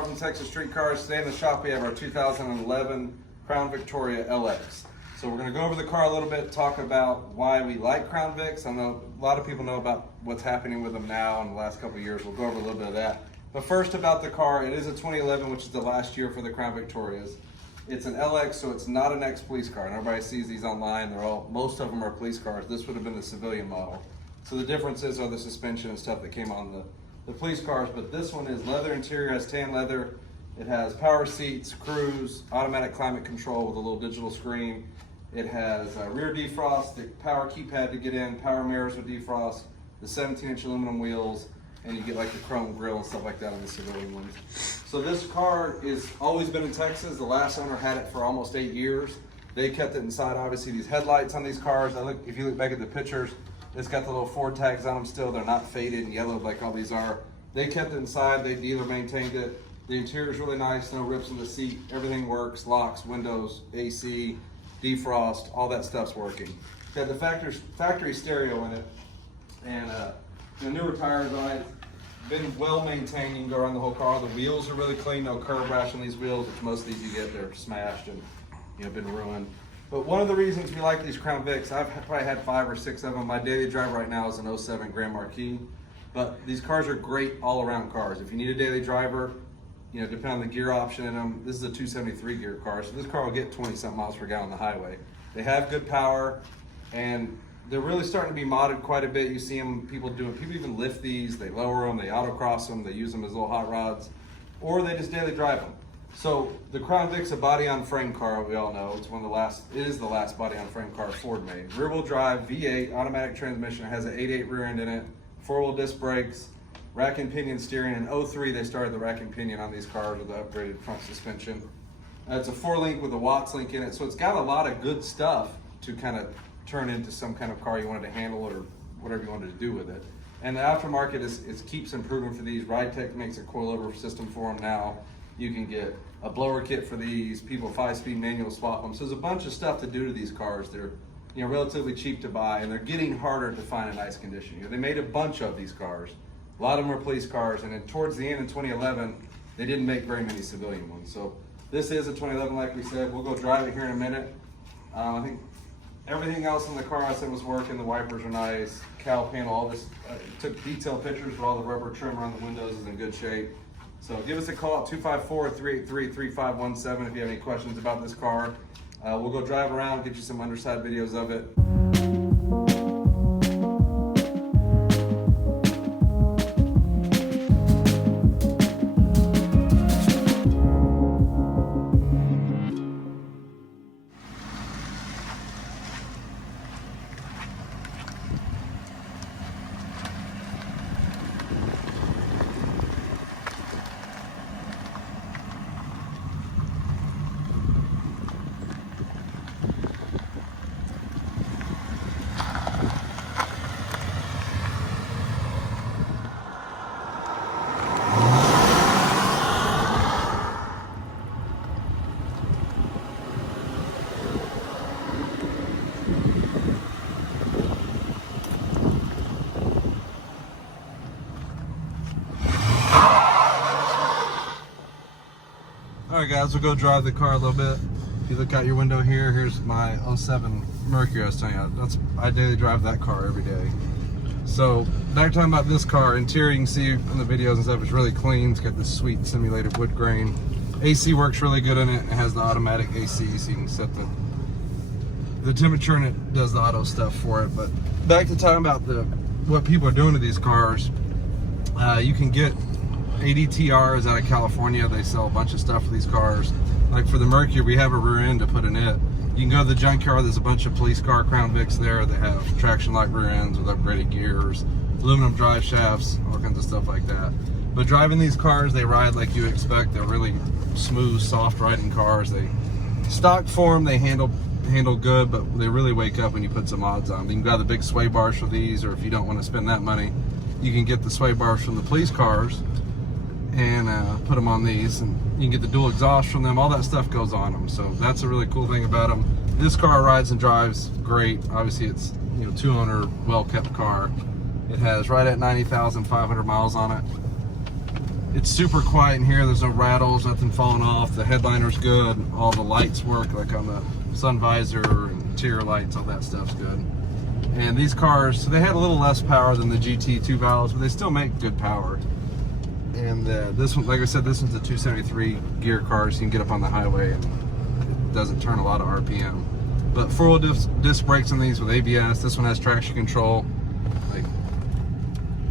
Robert from Texas Street Cars. Today in the shop we have our 2011 Crown Victoria LX. So we're going to go over the car a little bit, talk about why we like Crown Vics. I know a lot of people know about what's happening with them now in the last couple of years. We'll go over a little bit of that. But first about the car, it is a 2011, which is the last year for the Crown Victorias. It's an LX, so it's not an ex-police car. And everybody sees these online. Most of them are police cars. This would have been the civilian model. So the differences are the suspension and stuff that came on the police cars, but this one is leather interior, has tan leather. It has power seats, cruise, automatic climate control with a little digital screen. It has rear defrost, the power keypad to get in, power mirrors with defrost, the 17-inch aluminum wheels, and you get like the chrome grille and stuff like that on the civilian ones. So this car is always been in Texas. The last owner had it for almost 8 years. They kept it inside. Obviously, these headlights on these cars, if you look back at the pictures, it's got the little Ford tags on them still. They're not faded and yellowed like all these are. They kept it inside. They dealer maintained it. The interior is really nice. No rips in the seat. Everything works. Locks, windows, AC, defrost, all that stuff's working. Got the factory stereo in it, and the newer tires on it. Been well maintained. You can go around the whole car. The wheels are really clean. No curb rash on these wheels, which most of these you get, they're smashed and been ruined. But one of the reasons we like these Crown Vics, I've probably had 5 or 6 of them. My daily drive right now is an 07 Grand Marquis. But these cars are great all-around cars. If you need a daily driver, depending on the gear option in them, this is a 273 gear car, so this car will get 20-something miles per gallon on the highway. They have good power, and they're really starting to be modded quite a bit. You see them, people even lift these, they lower them, they autocross them, they use them as little hot rods, or they just daily drive them. So the Crown Vic's a body-on-frame car, we all know. It is the last body-on-frame car Ford made. Rear-wheel drive, V8, automatic transmission. It has an 8.8 rear end in it, 4-wheel disc brakes, rack and pinion steering. In 03, they started the rack and pinion on these cars with the upgraded front suspension. It's a 4-link with a Watts link in it, so it's got a lot of good stuff to kind of turn into some kind of car you wanted to handle or whatever you wanted to do with it. And the aftermarket keeps improving for these. RideTech makes a coilover system for them now. You can get a blower kit for these. People 5-speed manual swap them. So there's a bunch of stuff to do to these cars. They're relatively cheap to buy, and they're getting harder to find in nice condition. They made a bunch of these cars. A lot of them are police cars, and then towards the end in 2011, they didn't make very many civilian ones. So this is a 2011, like we said. We'll go drive it here in a minute. I think everything else in the car I said was working. The wipers are nice. Cowl panel, all this. Took detailed pictures where all the rubber trim around the windows is in good shape. So give us a call at 254-383-3517 if you have any questions about this car. We'll go drive around, get you some underside videos of it. All right, guys, we'll go drive the car a little bit. If you look out your window here, here's my 07 Mercury I was telling you. I daily drive that car every day. So back talking about this car, interior you can see in the videos and stuff, it's really clean. It's got this sweet simulated wood grain. AC works really good in it. It has the automatic AC, so you can set the temperature, and it does the auto stuff for it. But back to talking about what people are doing to these cars, you can get ADTRs out of California. They sell a bunch of stuff for these cars. Like for the Mercury, we have a rear end to put in it. You can go to the junkyard, there's a bunch of police car Crown Vics there that have traction light rear ends with upgraded gears, aluminum drive shafts, all kinds of stuff like that. But driving these cars, they ride like you expect. They're really smooth, soft riding cars. They stock form, they handle good, but they really wake up when you put some mods on. You can grab the big sway bars for these, or if you don't want to spend that money, you can get the sway bars from the police cars and put them on these, and you can get the dual exhaust from them. All that stuff goes on them, so that's a really cool thing about them. This car rides and drives great. Obviously it's 2-owner, well-kept car. It has right at 90,500 miles on it. It's super quiet in here. There's no rattles, nothing falling off. The headliner's good. All the lights work, like on the sun visor and interior lights, all that stuff's good. And these cars, so they had a little less power than the GT 2 valves, but they still make good power. And this one, like I said, this one's a 273 gear car, so you can get up on the highway and it doesn't turn a lot of RPM. But four-wheel disc brakes on these with ABS. This one has traction control. Like,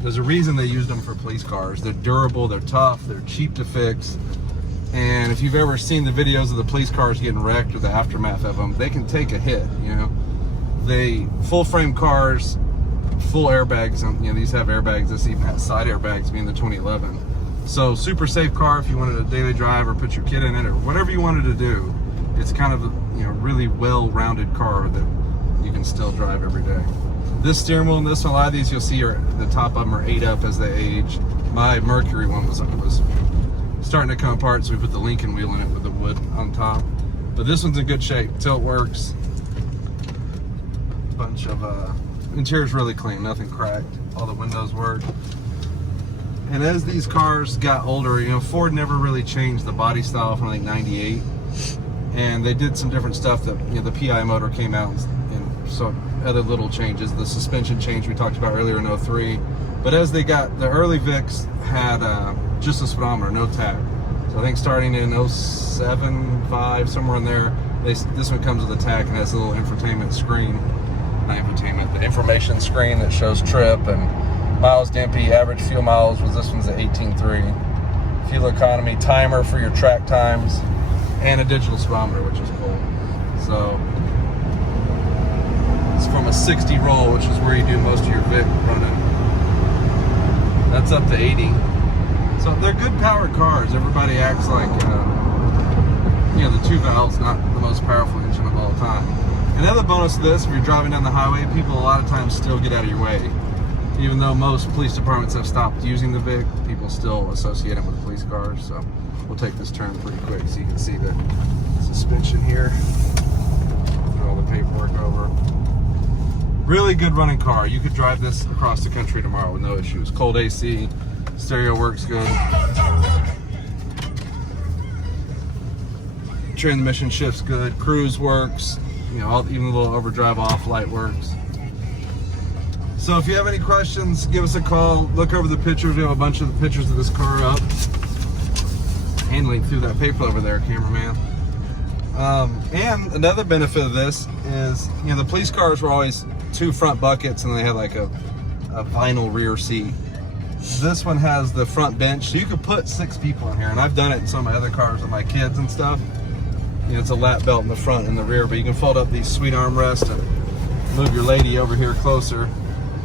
there's a reason they used them for police cars. They're durable, they're tough, they're cheap to fix. And if you've ever seen the videos of the police cars getting wrecked or the aftermath of them, they can take a hit, you know. They full frame cars, full airbags, you know, these have airbags. This even has side airbags, being the 2011. So super safe car if you wanted a daily drive or put your kid in it or whatever you wanted to do. It's kind of a, you know, really well-rounded car that you can still drive every day. This steering wheel and this one, a lot of these you'll see are, the top of them are ate up as they age. My Mercury one was starting to come apart, so we put the Lincoln wheel in it with the wood on top. But this one's in good shape. Tilt works. Bunch of interior's really clean, nothing cracked. All the windows work. And as these cars got older, you know, Ford never really changed the body style from like '98, and they did some different stuff. That, you know, the PI motor came out and so other little changes. The suspension change we talked about earlier in '03. But as they got, the early Vics had just a speedometer, no tach. So I think starting in 07, 05, somewhere in there, this one comes with a tach and has a little infotainment screen. Not infotainment, the information screen that shows trip and miles to empty. Average fuel miles was, this one's at 18.3. Fuel economy, timer for your track times, and a digital speedometer, which is cool. So it's from a 60 roll, which is where you do most of your Vic running. That's up to 80. So they're good powered cars. Everybody acts like, you know, the 2 valves not the most powerful engine of all time. Another bonus to this, if you're driving down the highway, people a lot of times still get out of your way. Even though most police departments have stopped using the Vic, people still associate them with police cars. So we'll take this turn pretty quick so you can see the suspension here. Put all the paperwork over. Really good running car. You could drive this across the country tomorrow with no issues. Cold AC, stereo works good. Transmission shifts good, cruise works. You know, even a little overdrive off light works. So if you have any questions, give us a call. Look over the pictures. We have a bunch of the pictures of this car up. Handling through that paper over there, cameraman. And another benefit of this is, you know, the police cars were always 2 front buckets and they had like a vinyl rear seat. This one has the front bench, so you could put 6 people in here. And I've done it in some of my other cars with my kids and stuff. You know, it's a lap belt in the front and the rear, but you can fold up these sweet armrests and move your lady over here closer.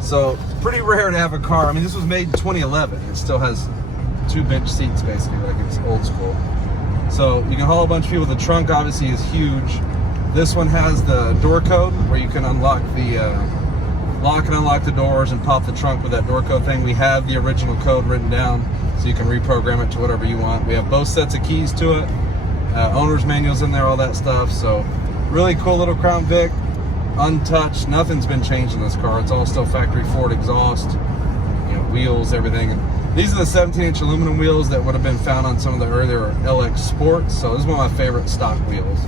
So it's pretty rare to have a car. I mean, this was made in 2011. It still has 2 bench seats basically, like it's old school. So you can haul a bunch of people. The trunk obviously is huge. This one has the door code where you can unlock the lock and unlock the doors and pop the trunk with that door code thing. We have the original code written down, so you can reprogram it to whatever you want. We have both sets of keys to it. Owner's manuals in there, all that stuff. So really cool little Crown Vic, untouched. Nothing's been changed in this car. It's all still factory Ford exhaust, you know, wheels, everything. And these are the 17-inch aluminum wheels that would have been found on some of the earlier LX Sports. So this is one of my favorite stock wheels.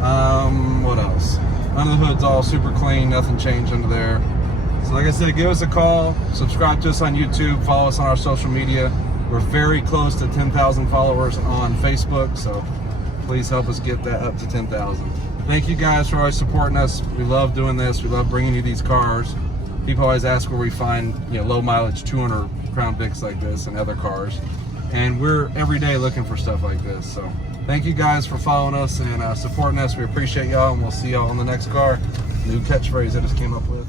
What else? Under the hood's all super clean, nothing changed under there. So like I said, give us a call, subscribe to us on YouTube, follow us on our social media. We're very close to 10,000 followers on Facebook, so please help us get that up to 10,000. Thank you guys for always supporting us. We love doing this. We love bringing you these cars. People always ask where we find, you know, low mileage 200 Crown Vics like this and other cars. And we're every day looking for stuff like this. So thank you guys for following us and supporting us. We appreciate y'all, and we'll see y'all on the next car. New catchphrase I just came up with.